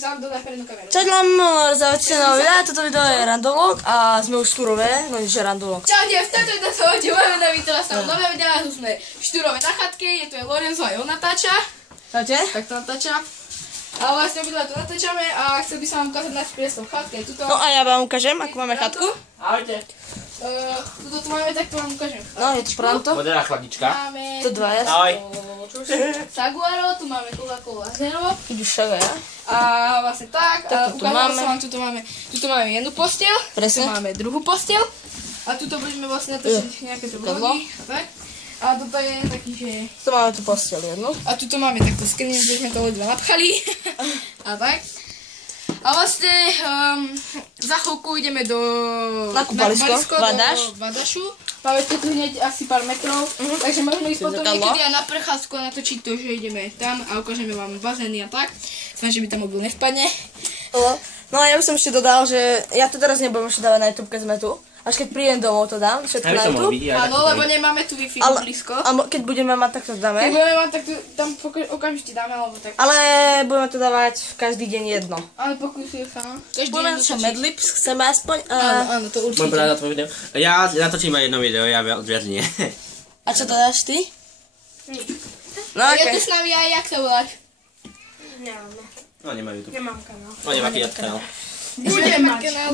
sám dodaj prednú kameru. Čau lamor, zavedzte na videa, toto video je randolog a sme už v Štúrove, no nič je randolog. Čaute, v tejto epizóde máme na teraz tam nové videá, tu sme v Štúrove na chatke, je tu je Lorenzo aj on natáča. Čaute. Tak to natáča. A vlastne obidva to natáčame a chcel by som vám ukázať náš priestor v chatke. No a ja vám ukážem, ako máme chatku. Ahojte. Tuto tu máme, tak to vám ukážem. No, je to pranto. Moderná chladnička. Máme... To dva, jasne. Ahoj. Saguaro, tu máme Coca-Cola Zero. Idú šaga, ja? A vlastne tak, Tak to tu máme. Tuto máme jednu posteľ, Presne. tu máme druhú posteľ a tuto budeme vlastne natočiť nejaké to vlogy a tak. A toto je taký, že... Tu máme tu posteľ jednu. A tuto máme takto skriňu, že sme to ľudia napchali a tak. A vlastne za chvíľku ideme do... Na kúpalisko, do Vadašu. Máme tu hneď asi pár metrov, takže môžeme ísť potom niekedy aj na prechádzku a natočiť to, že ideme tam a ukážeme vám bazény a tak. Snad, že mi tam mobil nevpadne. No a ja by som ešte dodal, že ja to teraz nebudem ešte dávať na YouTube, keď sme tu. Až keď prídem domov to dám, všetko na YouTube. Áno, lebo nemáme tu Wi-Fi blízko. A keď budeme mať, tak to dáme. Keď budeme mať, tak to tam okamžite dáme, alebo tak. Ale budeme to dávať každý deň jedno. Ale pokúsil sa, no. Budeme natočiť Madlibs, chceme aspoň. Áno, to určite. Môžem povedať na tvoj video. Ja natočím aj jedno video, ja viac nie. A čo to dáš ty? No Je okej. tu s nami aj, jak sa voláš? Nemáme. No nemá YouTube. Nemám kanál. No nemá kanál.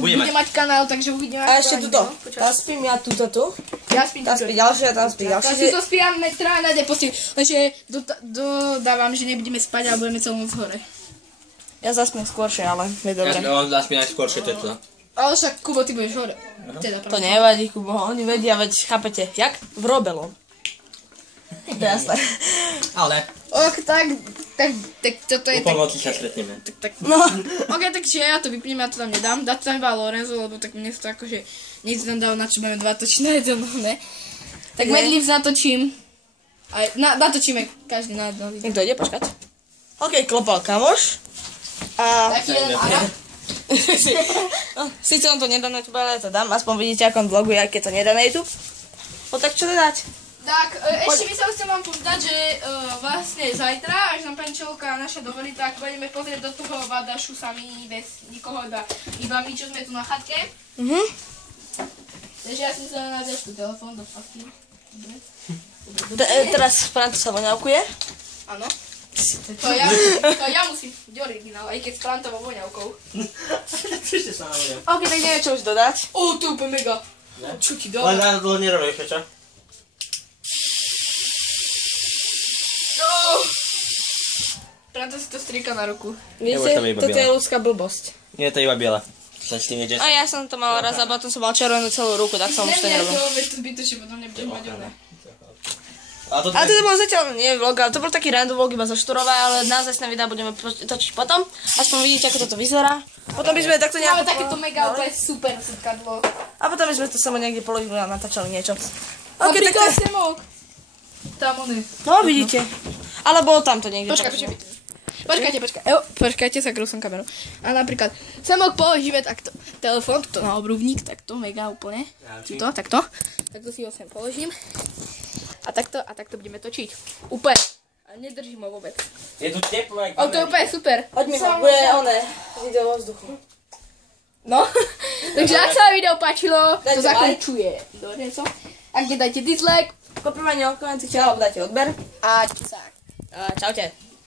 Bude mať kanál, takže uvidíme. A ešte tuto. Tam spím ja tuto tu. Ja spím Tam spí ďalšie a tam spí Teraz ďalšie. si to spíjame traja na deposti, lenže dodávam, že nebudeme spať a budeme celú noc hore. Ja zaspím skôršie, ale je dobre. On zaspí najskôršie, to je to. Ale však, Kubo, ty budeš hore. Teda, To nevadí, Kubo, oni vedia, veď chápete, jak v Robelom. To je jasné. Ale Ok, tak toto je po pomoci sa stretneme. No. Ok, takže ja to vypnem, ja to tam nedám. Dá to tam iba Lorenzo, lebo tak mne to akože nic tam dal, na čo máme dva točiť na jedno, ne? Tak Ne. Madlibs natočím. Aj, natočíme každý na jedno. Niekto ide počkať? Ok, klopal kamoš. A Taký jeden, aha. síce on to nedá na YouTube, ale to dám. Aspoň vidíte, ako on vloguje, aj keď to nedá na YouTube. No tak čo dať? Tak, ešte by som chcel vám povedať, že vlastne zajtra, až nám pani Čelka naša dovolí, tak budeme pozrieť do toho Vadašu sami, bez nikoho, iba my, čo sme tu na chatke. Takže ja som sa nájsť tu telefón do pasky. Teraz Franto sa voňavkuje. Áno. To ja musím byť originál, aj keď s Frantovou voňavkou. Ešte sa navodím. Ok, tak neviem, čo už dodať. To je úplne mega. Čo ti dá? Len na to nerobíš, čo? Franto si to strika na ruku. Viete, tam je iba toto je biela. ľudská blbosť. Nie, to je iba biela. Sa s tým niečo. A ja som to mal raz a potom som mal červenú celú ruku, tak som už to nerobil. to, veď to zbytočne, potom nebudem mať oné. Ale to bol zatiaľ nie vlog, ale to bol taký random vlog iba zo Štúrova, ale naozaj videá budeme točiť potom. Aspoň vidíte, ako toto vyzerá. Potom by sme takto Máme nejako... takéto mega úplne super zrkadlo. A potom by sme to samo niekde položili a natáčali niečo. Ok, tak Napríklad to... Semok. Tam on je. No, vidíte. Ale bolo tam to niekde. Počkajte, zakril som kameru. A napríklad, Semok položíme takto telefón, tuto na obrubník, takto mega úplne. Tuto, takto. Takto si ho sem položím. A takto budeme točiť. Úplne. A nedržím ho vôbec. Je tu teplo, aj To je úplne super. Poď mi ho, bude oné. Ide vo vzduchu. No. Takže ak sa vám video páčilo, to Dajte zakončuje. Dobre, co? Ak nedajte dislike Kopívanie, komentíte alebo dáte odber. a čak. Čaute.